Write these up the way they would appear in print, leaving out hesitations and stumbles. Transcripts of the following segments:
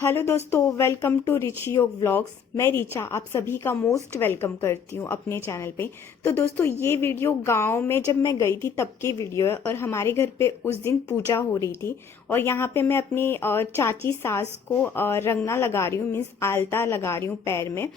Hello दोस्तों, welcome to Richie योग vlogs. मैं रिचा आप सभी का मोस्ट वेलकम करती हूँ अपने चैनल पे। तो दोस्तों, ये वीडियो गांव में जब मैं गई थी तब की वीडियो है और हमारे घर पे उस दिन पूजा हो रही थी और यहाँ पे मैं अपनी चाची सास को रंगना लगा रही हूँ, मीन्स आलता लगा रही हूँ पैर में।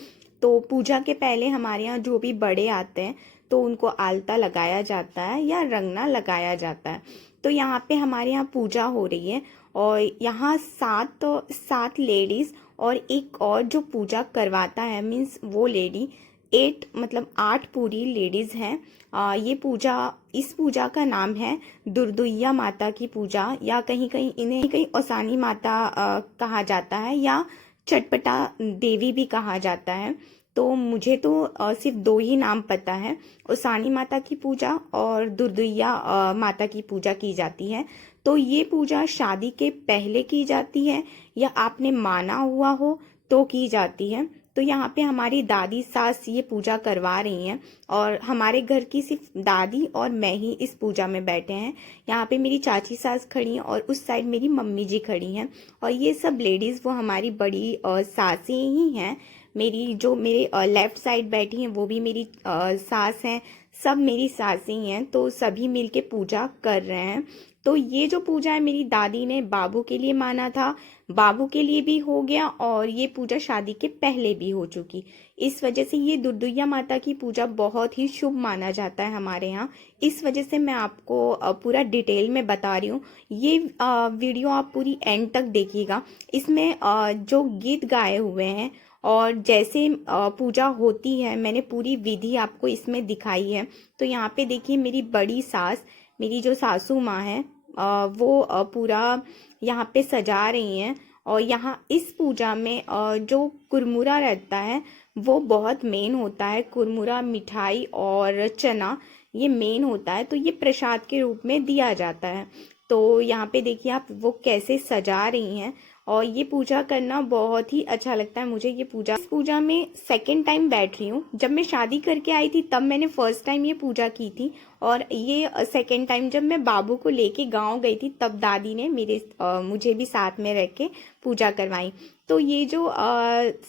तो पूजा के पहले हमारे यहाँ जो भी बड़े आते हैं तो उनको आलता लगाया जाता है या रंगना लगाया जाता है। तो यहाँ पे हमारे यहाँ पूजा हो रही है और यहाँ सात लेडीज और एक और जो पूजा करवाता है, मीन्स वो लेडी 8 मतलब 8 पूरी लेडीज हैं। ये पूजा, इस पूजा का नाम है दुर्दुइया माता की पूजा या कहीं कहीं इन्हें कहीं ओसानी माता कहा जाता है या चटपटा देवी भी कहा जाता है। तो मुझे तो सिर्फ दो ही नाम पता है, ओसानी माता की पूजा और दुर्दुइया माता की पूजा की जाती है। तो ये पूजा शादी के पहले की जाती है या आपने माना हुआ हो तो की जाती है। तो यहाँ पे हमारी दादी सास ये पूजा करवा रही हैं और हमारे घर की सिर्फ दादी और मैं ही इस पूजा में बैठे हैं। यहाँ पे मेरी चाची सास खड़ी हैं और उस साइड मेरी मम्मी जी खड़ी हैं और ये सब लेडीज़ वो हमारी बड़ी सासें ही हैं। मेरी जो मेरे लेफ्ट साइड बैठी हैं वो भी मेरी सास हैं, सब मेरी सासें ही हैं। तो सभी मिलके पूजा कर रहे हैं। तो ये जो पूजा है मेरी दादी ने बाबू के लिए माना था, बाबू के लिए भी हो गया और ये पूजा शादी के पहले भी हो चुकी। इस वजह से ये दुर्दुइया माता की पूजा बहुत ही शुभ माना जाता है हमारे यहाँ। इस वजह से मैं आपको पूरा डिटेल में बता रही हूँ। ये वीडियो आप पूरी एंड तक देखिएगा। इसमें जो गीत गाए हुए हैं और जैसे पूजा होती है मैंने पूरी विधि आपको इसमें दिखाई है। तो यहाँ पे देखिए मेरी बड़ी सास, मेरी जो सासू माँ है वो पूरा यहाँ पे सजा रही हैं। और यहाँ इस पूजा में जो कुरमुरा रहता है वो बहुत मेन होता है। कुरमुरा, मिठाई और चना ये मेन होता है, तो ये प्रसाद के रूप में दिया जाता है। तो यहाँ पे देखिए आप वो कैसे सजा रही हैं और ये पूजा करना बहुत ही अच्छा लगता है मुझे। इस पूजा में सेकंड टाइम बैठ रही हूँ। जब मैं शादी करके आई थी तब मैंने फर्स्ट टाइम ये पूजा की थी और ये सेकंड टाइम जब मैं बाबू को लेके गांव गई थी तब दादी ने मुझे भी साथ में रख के पूजा करवाई। तो ये जो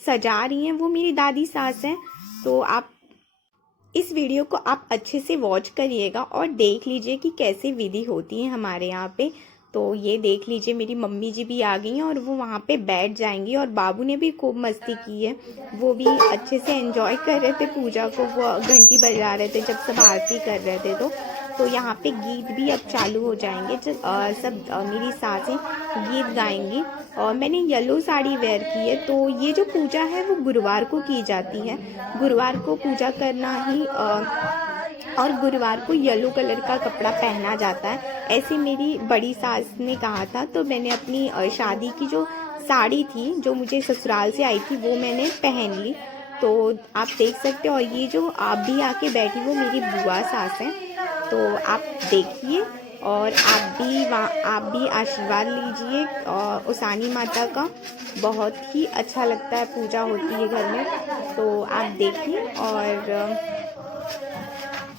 सजा रही हैं वो मेरी दादी सास हैं। तो आप इस वीडियो को आप अच्छे से वॉच करिएगा और देख लीजिए कि कैसे विधि होती है हमारे यहाँ पे। तो ये देख लीजिए मेरी मम्मी जी भी आ गई हैं और वो वहाँ पे बैठ जाएंगी और बाबू ने भी खूब मस्ती की है। वो भी अच्छे से एंजॉय कर रहे थे पूजा को, वो घंटी बजा रहे थे जब सब आरती कर रहे थे। तो यहाँ पे गीत भी अब चालू हो जाएंगे जब सब मेरी सासें गीत गाएंगी। और मैंने येलो साड़ी वेयर की है। तो ये जो पूजा है वो गुरुवार को की जाती है। गुरुवार को पूजा करना ही और गुरुवार को येलो कलर का कपड़ा पहना जाता है, ऐसे मेरी बड़ी सास ने कहा था। तो मैंने अपनी शादी की जो साड़ी थी जो मुझे ससुराल से आई थी वो मैंने पहन ली। तो आप देख सकते हो। और ये जो आप भी आके बैठी वो मेरी बुआ सास हैं। तो आप देखिए और आप भी आशीर्वाद लीजिए उसानी माता का। बहुत ही अच्छा लगता है, पूजा होती है घर में। तो आप देखिए और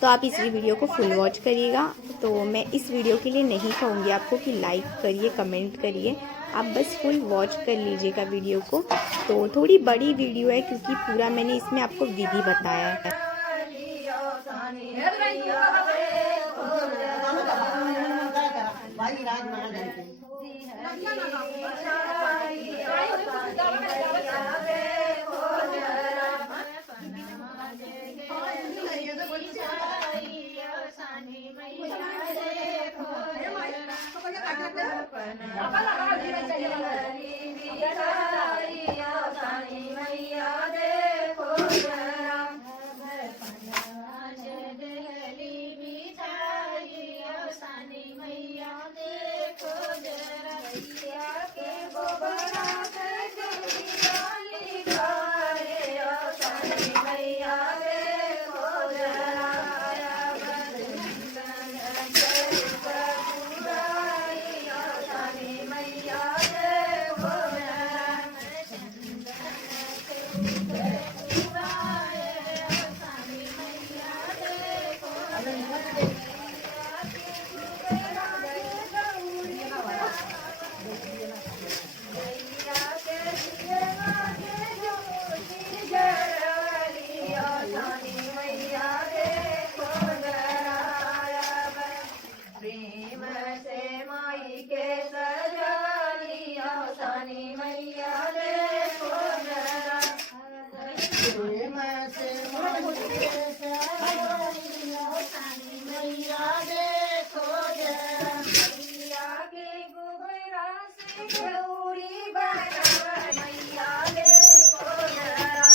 तो आप इस वीडियो को फुल वॉच करिएगा। तो मैं इस वीडियो के लिए नहीं कहूँगी आपको कि लाइक करिए, कमेंट करिए, आप बस फुल वॉच कर लीजिएगा वीडियो को। तो थोड़ी बड़ी वीडियो है क्योंकि पूरा मैंने इसमें आपको विधि बताया है। सानी मैया देखो जरा प्रेम से मंदिर सजवलियो सानी मैया देखो जरा मैया के गोबरा से गौरी बनावा मैया देखो जरा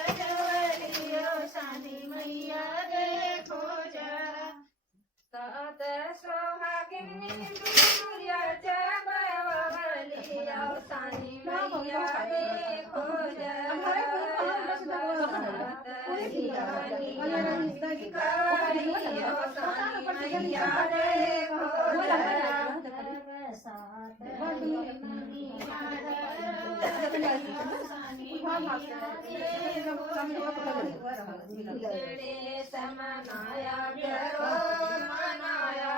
सजवलियो सानी मैया देखो जरा सात सोहागिनी सूर्याच्या बावलिया सानी मैया देखो जरा कालिया सानी मैया देखो जरा सात समनाया करो मनाया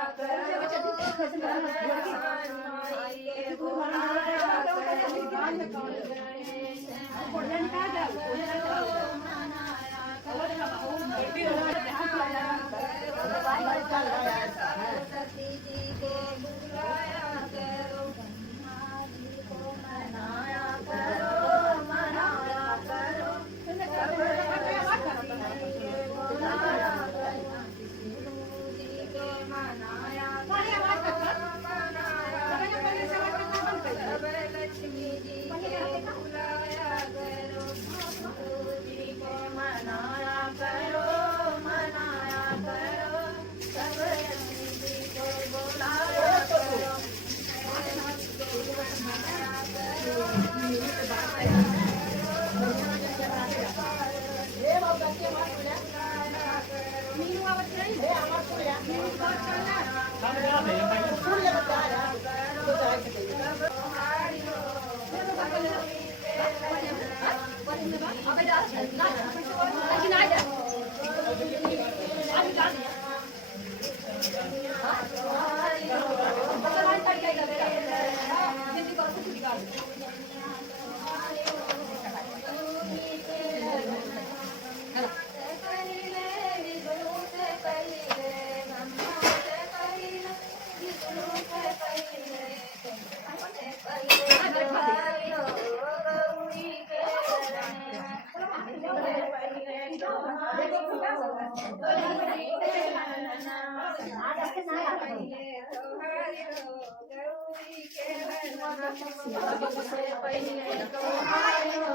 सरस्वती जी को बुलाया करो जी को मनाया करो मनाया करो बुलाया जी को मनाया लक्ष्मी जी के बुलाया करो जी को मनाया करो मनाया करो सब लक्ष्मी जी को बुलाया करो मनाया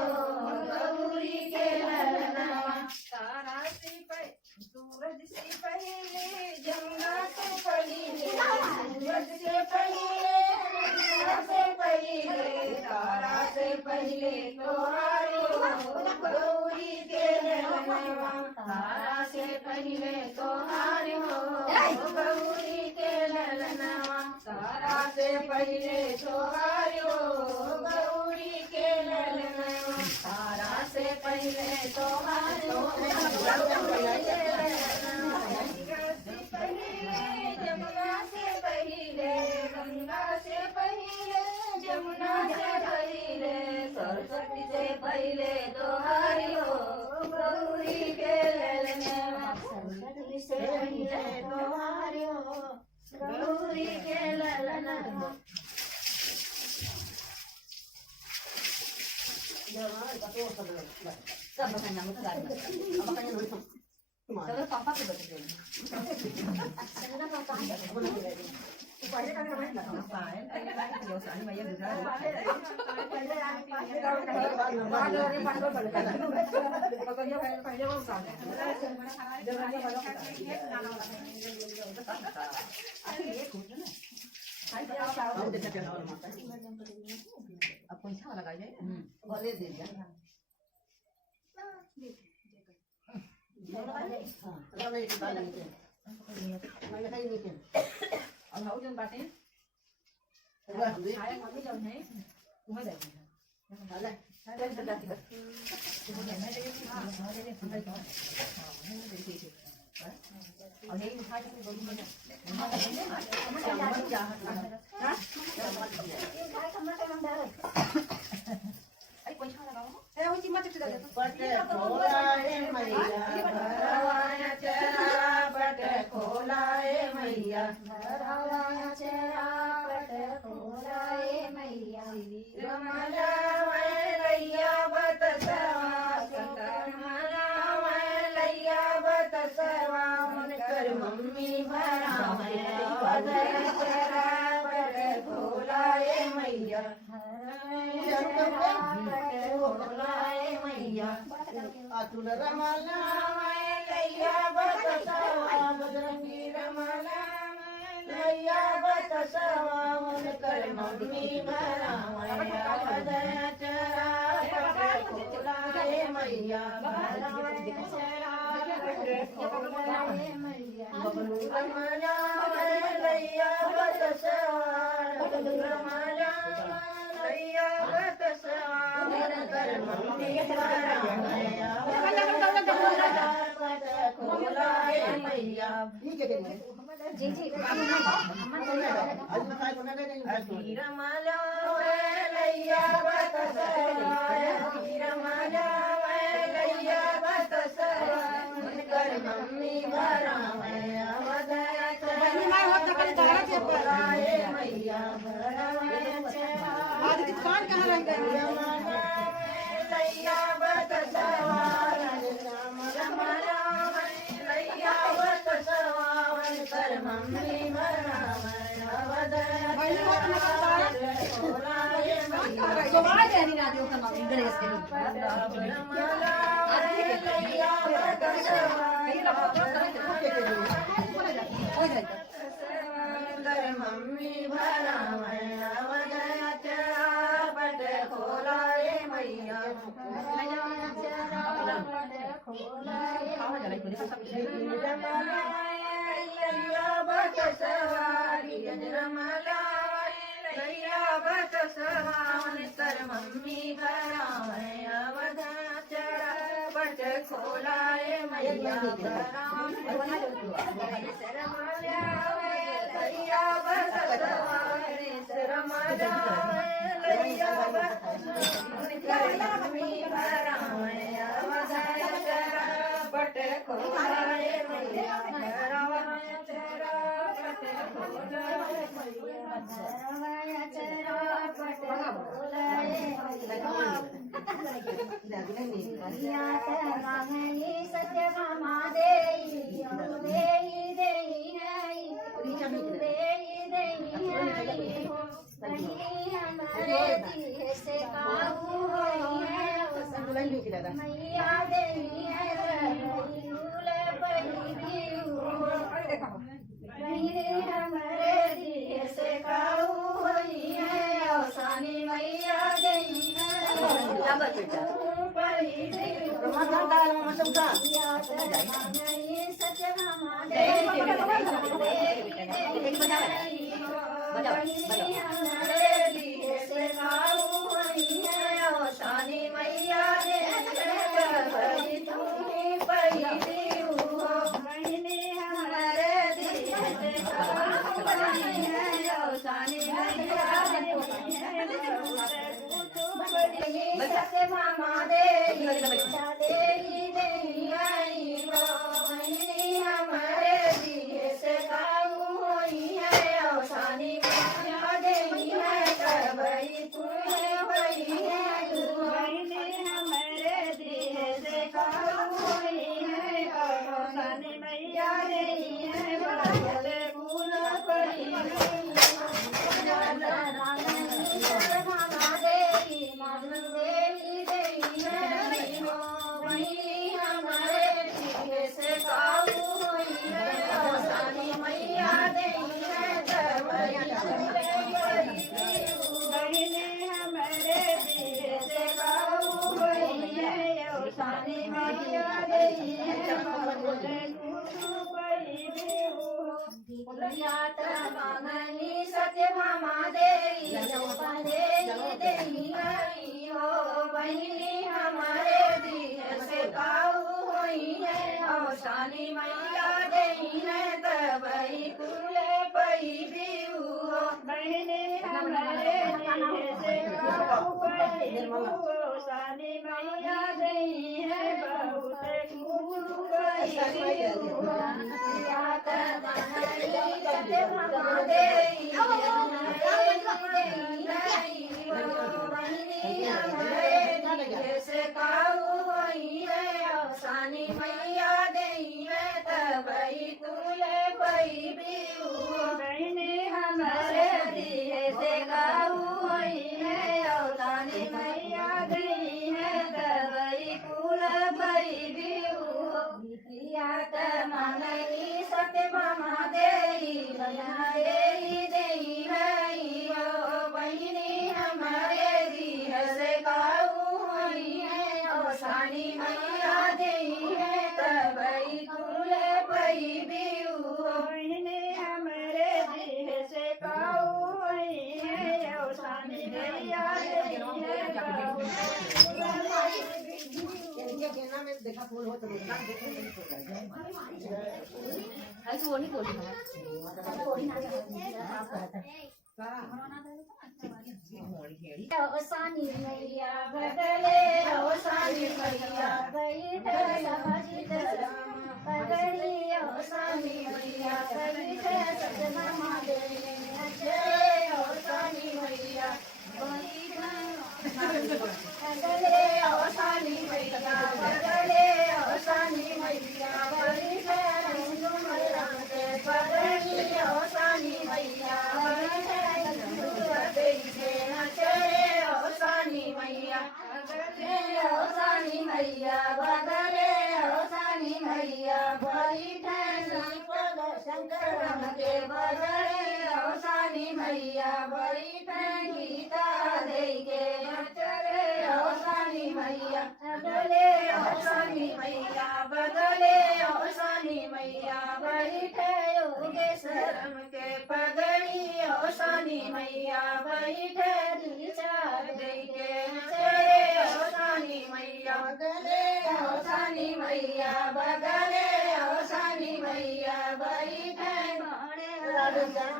गौरी के तारा से सूरज से पहले जमुना से पहले सूरज से पहले जमुना से पहले तारा से पहले तोहारो गौरी के ललनवा तारा से पहले तोहारो गौरी के ललनवा तारा से पहले तोहारो गौरी के ललनवा तारा से पहले तोहारो जमुना से पहले गंगा से पहले जमुना से पहले सरस्वती से पहले तोहारी हो गौरी के ललनवा सरस्वती से पहले तोहारी हो गौरी के ललनवा सब बताना मुझे अब बताना नहीं तो चलो पापा से बताते हैं चलो पापा बोलो पहले का मैं ना पाए पहले का यो सानी भैया दूसरा पहले बाद और पंडो पड़ता है पकड़ियो पहले वो काम जब राजा वाला अरे ये खुद ना अब देखते हैं और माता अब कौन सा लगा जाए बोले दे दिया और हाउ जन बातें आया कभी जब नहीं वहां जाएंगे हाले हाले जाती है और नहीं उठा के बोली मैंने पैसा लगाओ है वो चिम्मा चिट्ठी दे दो बटे खोलाए मैया भरवाया चेहरा बटे खोलाए मैया भरवाया चेहरा अतुल रमला लैया बतसवा बजरंगी रमला लैया बतसवा उनकर मम्मी भरावैया वदया चरा पट खोलाए मैया भरावैया चरा पट खोलाए मैया बबलू रमला लैया बतसवा बबलू रमला लैया बतसवा उनकर मम्मी भरावैया पट खोलाए मैया जी जी रमला लैया बतसवा रमला लैया बतसवा उनकर मम्मी भरावैया वदया खोलाए मैया भरावैया आज कौन कहाँ रह गए लैया बतसवा रमला लैया बतसवा उनकर मम्मी भरावैया वदया खोलाए मैया लैया बतसवा मम्मी भरावैया वदया चरा पट खोलाए मैया लैया बतसवा रमला लैया बतसवा उनकर मम्मी भरावैया वदया चरा पट खोलाए मैया लैया बतसवा रमला लैया बतसवा मम्मी भरावैया वदया चरा पट खोलाए मैया भरावैया चरा पट खोलाए भरावैया चरा पट खोलाए मैया सत्यभामा देई देई देई हमारे दिए से काबू मैया देवी है हमारे दिए से काबू हुई है औसानी मैया देवी सत्यभामा हमारे दिए से काबू हुई है औसानी मैया सत्यभामा देवी हमारे दिए से काबू हुई है औसानी मैया देवी है करबई तुम्हें बई है हमारे दिए से काबू हुई है औसानी मैया देवी है बगले फूल पड़ी सत्यभामा देवी हमारे दिए से काबू हुई है औसानी मैया देवी है करबई हमारे दिए से काबू हुई है औसानी मैया देवी है सत्यभामा देवी हो बहिनी हमारे दिए से काबू हुई है औसानी मैया देवी है तबई कुले पई भी हो बहिनी हमारे दिए से काबू हुई औसानी मैया देवी है बहुत सत्यभामा देवी हमारे दिए से काबू हुई है औसानी मैया देवी है तबई तुले पई भी बहने हमारे दिए से काबू हुई है औसानी मैया देवी है तबई कुल पई ये गेना में देखा फूल हो तो ना देखे नहीं फूल ऐसे वो नहीं बोली ओसानी मैया बदले ओसानी मैया बैठ समझित पगड़ी ओसानी मैया बैठ सजना मादे नचे ओसानी मैया बदले ओसानी मैया बदले ओसानी मैया बैठ हिंदू मरम के पगड़ी ओसानी मैया बैठ ओसानी मैया बदले ओसानी मैया बैठे शंकर के बदले ओसानी मैया बैठे गीता दे के चले ओसानी मैया बदले ओसानी मैया बदले ओसानी मैया बैठे योगेश्वरम के पगड़ी ओसानी मैया बैठे चार दे के चले ओसानी मैया बदले ओसानी मैया बदले ओसानी मैया बैठे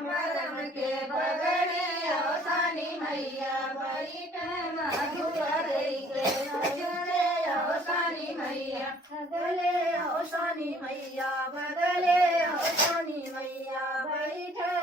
मरम के बगड़े ओसानी मैया बैठे मधुआ दे के नजरे ओसानी मैया बदले ओसानी मैया बदले ओसानी मैया बैठे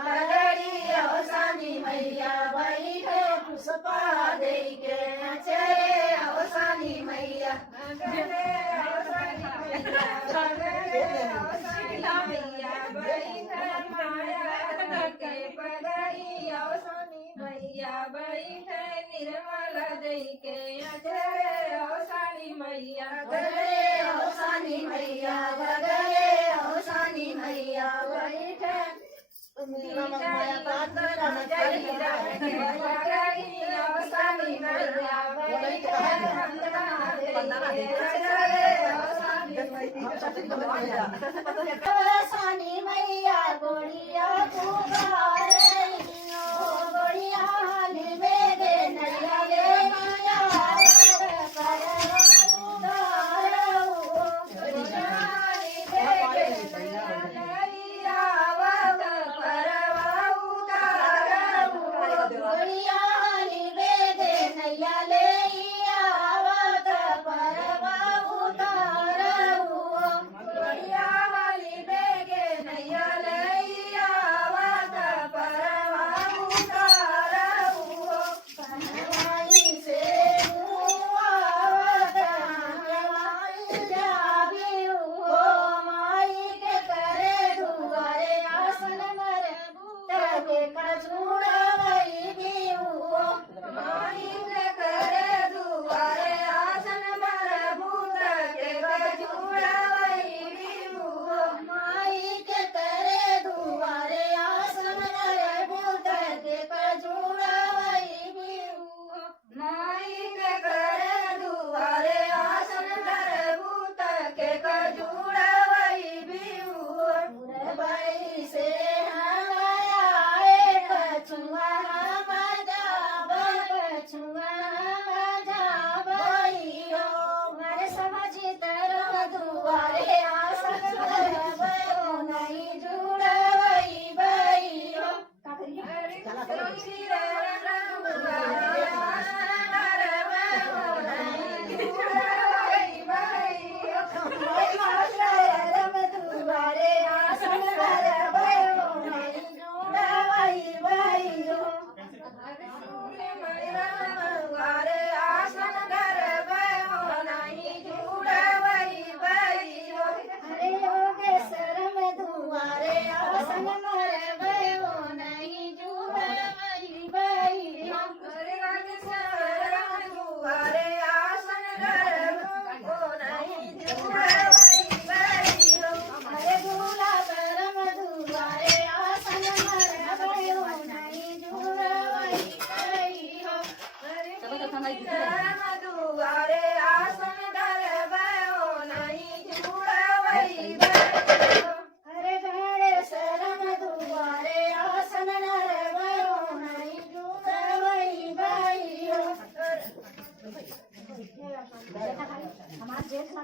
पगड़ी ओसानी मैया बैठे पुष्पा दे के नचरे ओसानी मैया बदले ओसानी मैया बदले ओसानी मैया बैठे माया के पगड़ी ओसानी मैया बैठे निर्मल दे के नचरे ओसानी मैया बदले ओसानी मैया बदले ओसानी मैया बैठे माया पात्र ओसानी मैया बैठे ओसानी मैया गोड़िया पुकारे गोड़िया में दे नैया रे माया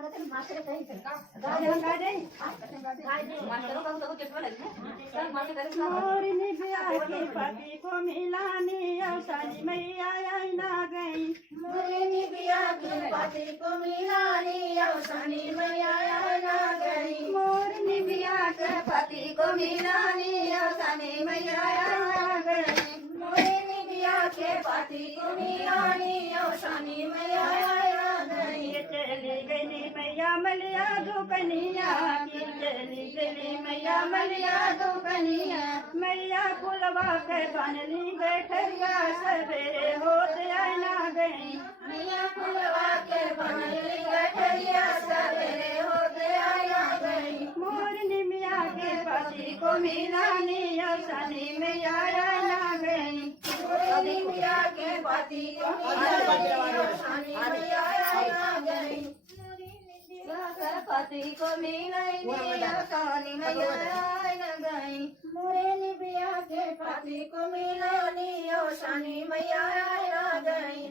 मास्टर कहीं से मास्टरों का तो चश्मा लगता है सब मास्टर करेंगे मोरनी ब्याह के पति को मिलाने औसानी मैया आई ना गई। मोरनी बिया के पति को मिलानी औसानी मैया ना गई। मोरनी ब्याह के पति को मिलाने औसानी मैया आ गई। मोरनी बिया के पति को मिलानी औसानी मैया ना गई। चली गई मैया मलिया दुकनिया की चली गई मैया मलिया दुकनिया। मैया कुलवा के बनली गठरिया सवेरे होते आई ना गई। मैया कुलवा के बनली गठरिया सवेरे होते आया गई। मोरनी मिया के पति को मिलानी औसानी मैया आई ना गई। मोरनी बिया के पति को मिलानी औसानी मैया ना गई। पति को मिलानी औसानी मैया आई ना गई। मोरनी बिया के पति को मिलानी औसानी मैया ना गई।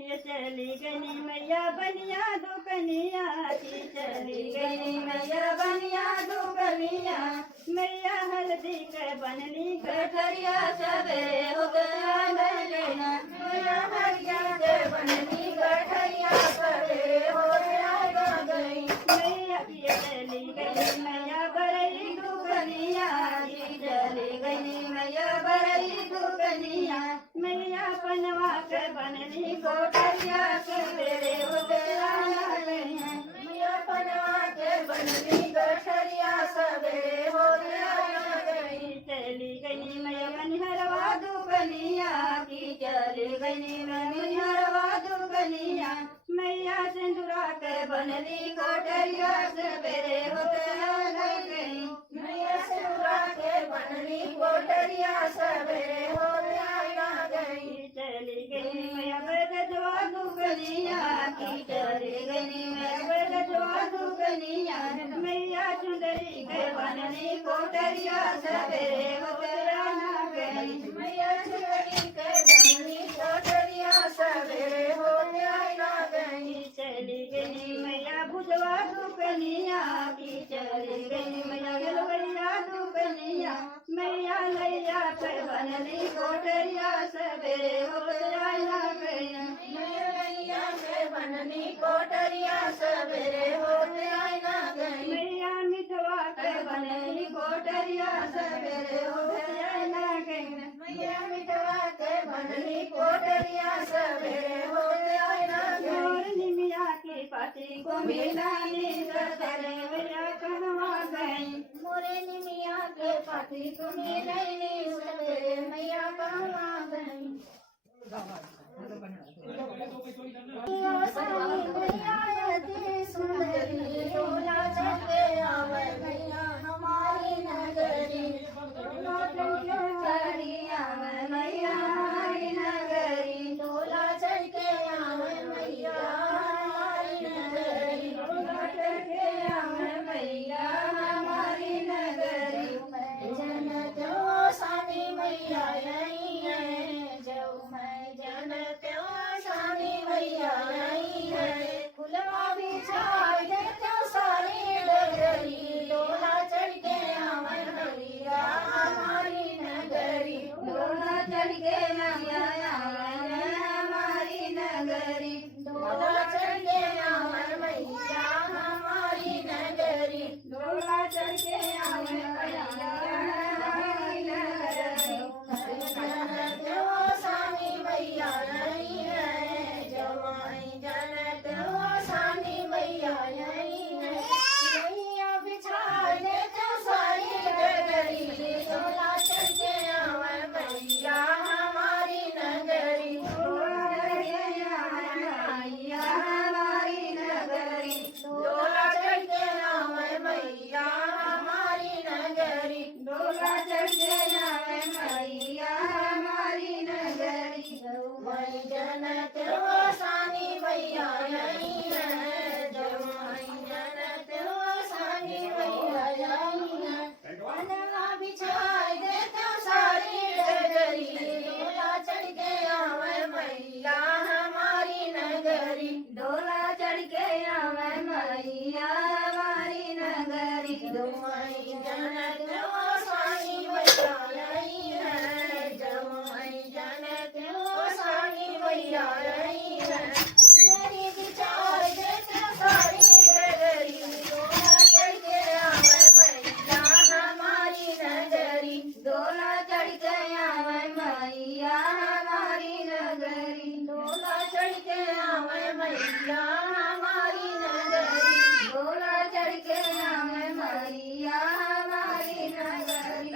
ये चली गई मैया बनिया दुकनिया की चली गई मैया बनिया दुकनिया। मैया हल्दी के बनली गठरिया सवेरे हो गया गैया। मैया हरिया के बनली गठरिया सवेरे होते आया गई। मैया की चली गई मैया बरई दुकनिया की चली गई मैया बरई दुकनिया। मैया बनवा के बनली कोठरिया सवेरे हो गया गैया। मैया बनवा के बनली गठरिया सवेरे होते आया गई। चली गई मैया मनिहरवा दुकनिया की चली गई मनिहरवा दुकनिया। मैया सिंदूरा के बनली कोठरिया सवेरे हो गई। मैया सिंदूरा के बनली कोठरिया सवेरे होते आया गई। चली गई मैया बरजवा दुकनिया की चली गई मैया बरजवा दुकनिया। मैया चुंदरी के बनली कोठरिया सवेरे हो गई। मैया चुनरी के बनली कोठरिया सवेरे होते आया गई। चली गई मैया भुजवा दुकनिया की चली गई मैया गलवैया दुकनिया। मैया लैया पे बनली कोठरिया सवेरे हो गई। मैया के बनली कोठरिया सवेरे होते आया गई। मैया मिठवा के बनली कोठरिया सवेरे हो गई। मैया मिठवा के बनली कोठरिया सवेरे होते आया गई। मोरनी मिया के पति को मिलानी सवेरे मैया कहवा गई। मोरनी मिया के पति को मिलनी सवेरे मैया कहवा गई। सुंदरी डोला चढ़के आवे मैया हमारी नगरी। मैया हमारी नगरी। डोला चढ़के आवे मैया हमारी नगरी। डोला चढ़के आवे मैया हमारी नगरी। जनत सानी मैया यही है। जो मैं जनत सानी मैया यही है। फुलवा बिछाई दे तो सारी डगरी। डोला चढ़ के आवे मैया हमारी नगरी। डोला चढ़ के मैया आवे हमारी नगरी। डोला चढ़ के आवे मैया हमारी नगरी। डोला चढ़ के आवे मैया हमारी नगरी। जनत सानी मैया यही है। जवाई जनत सानी मैया यही है। मैया बिछा दे तो सारी डगरी। डोला चढ़ के आवे मैया हमारी नगरी। डोला चढ़ के आवे मैया हमारी नगरी। डोला चढ़ के आवे मैया हमारी नगरी। डोला चढ़ के आवे मैया हमारी नगरी। वही जनत सानी मैया यही है। जवाई जनत सानी मैया यही है। मैया रही है मेरी विचार जैसे सारी डगरी डोला चढ़ के आवे मैया हमारी नगरी डोला चढ़ के आवे मैया हमारी नगरी डोला चढ़ के आवे मैया हमारी नगरी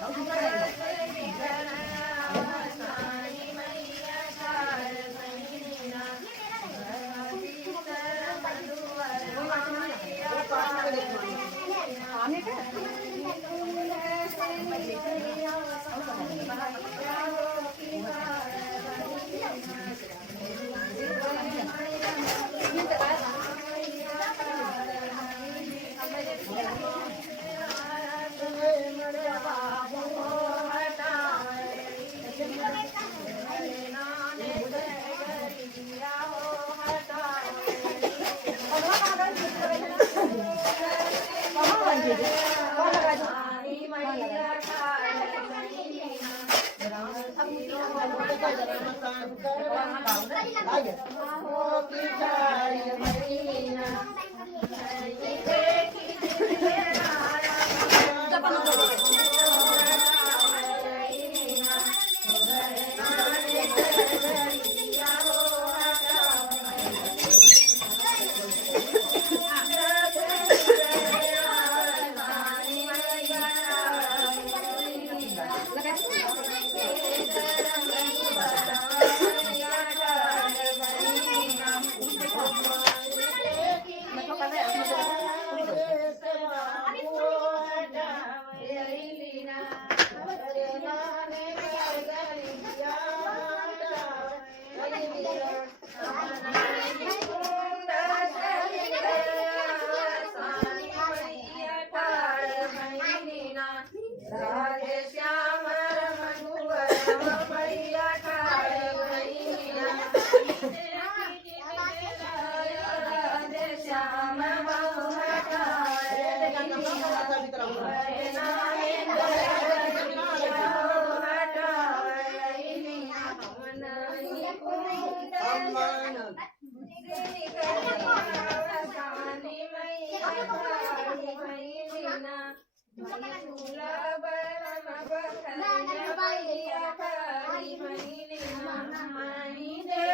डोला चढ़ के आवे मैया हमारी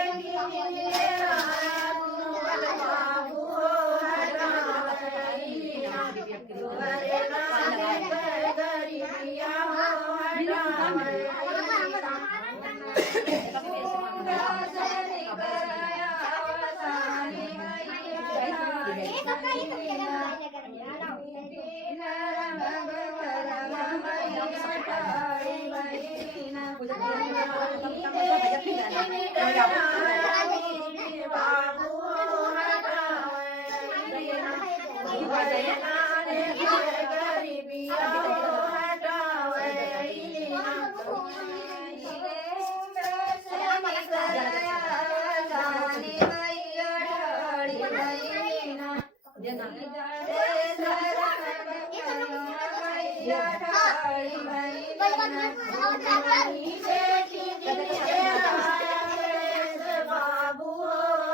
नगरी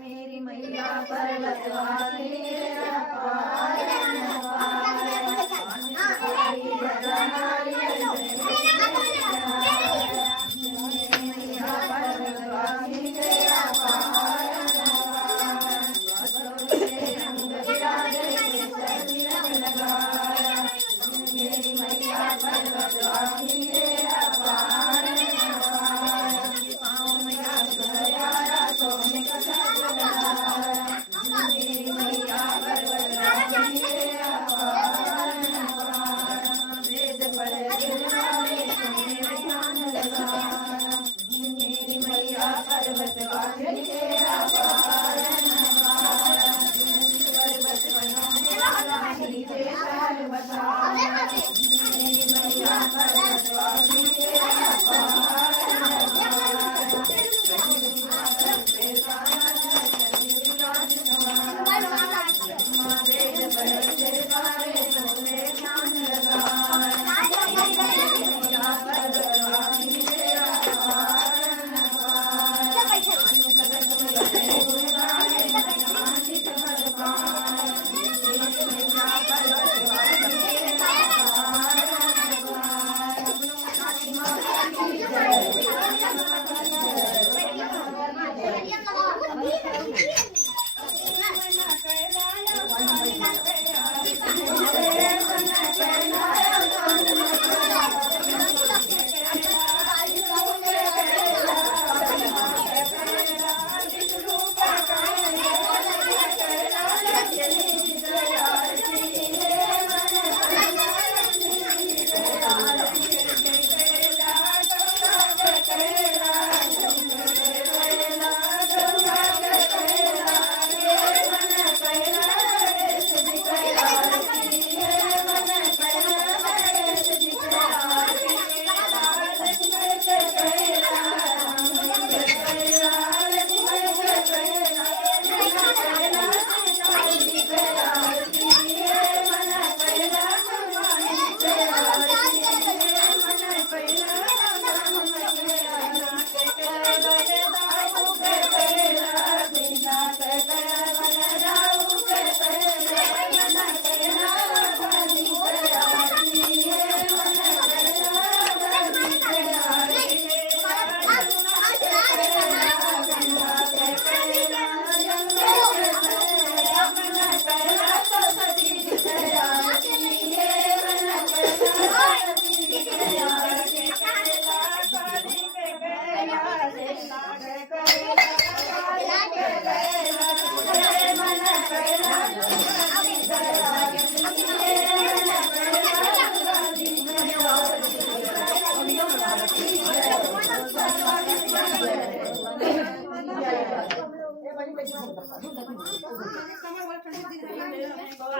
मेरी मैया पर्वतवासिनी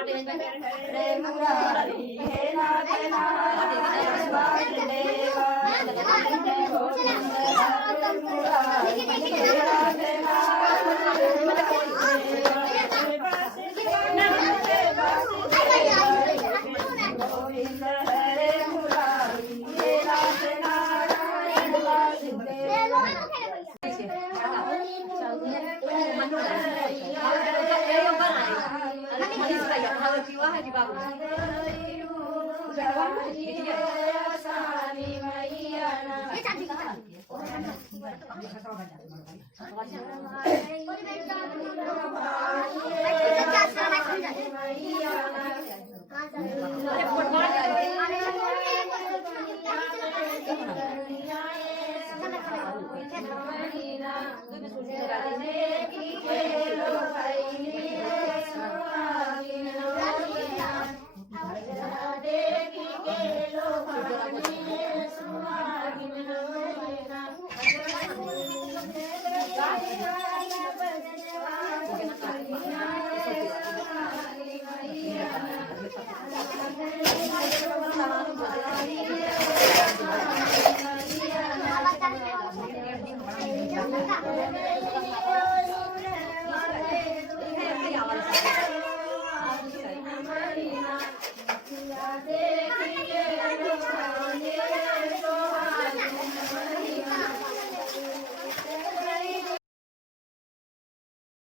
हरे मुरारी हे नाथ नारायण वासुदेवा जय गोविंद हरे मुरारी हे नाथ नारायण गोविंद हरे मुरारी हे नाथ नारायण वासुदेवा Thank you.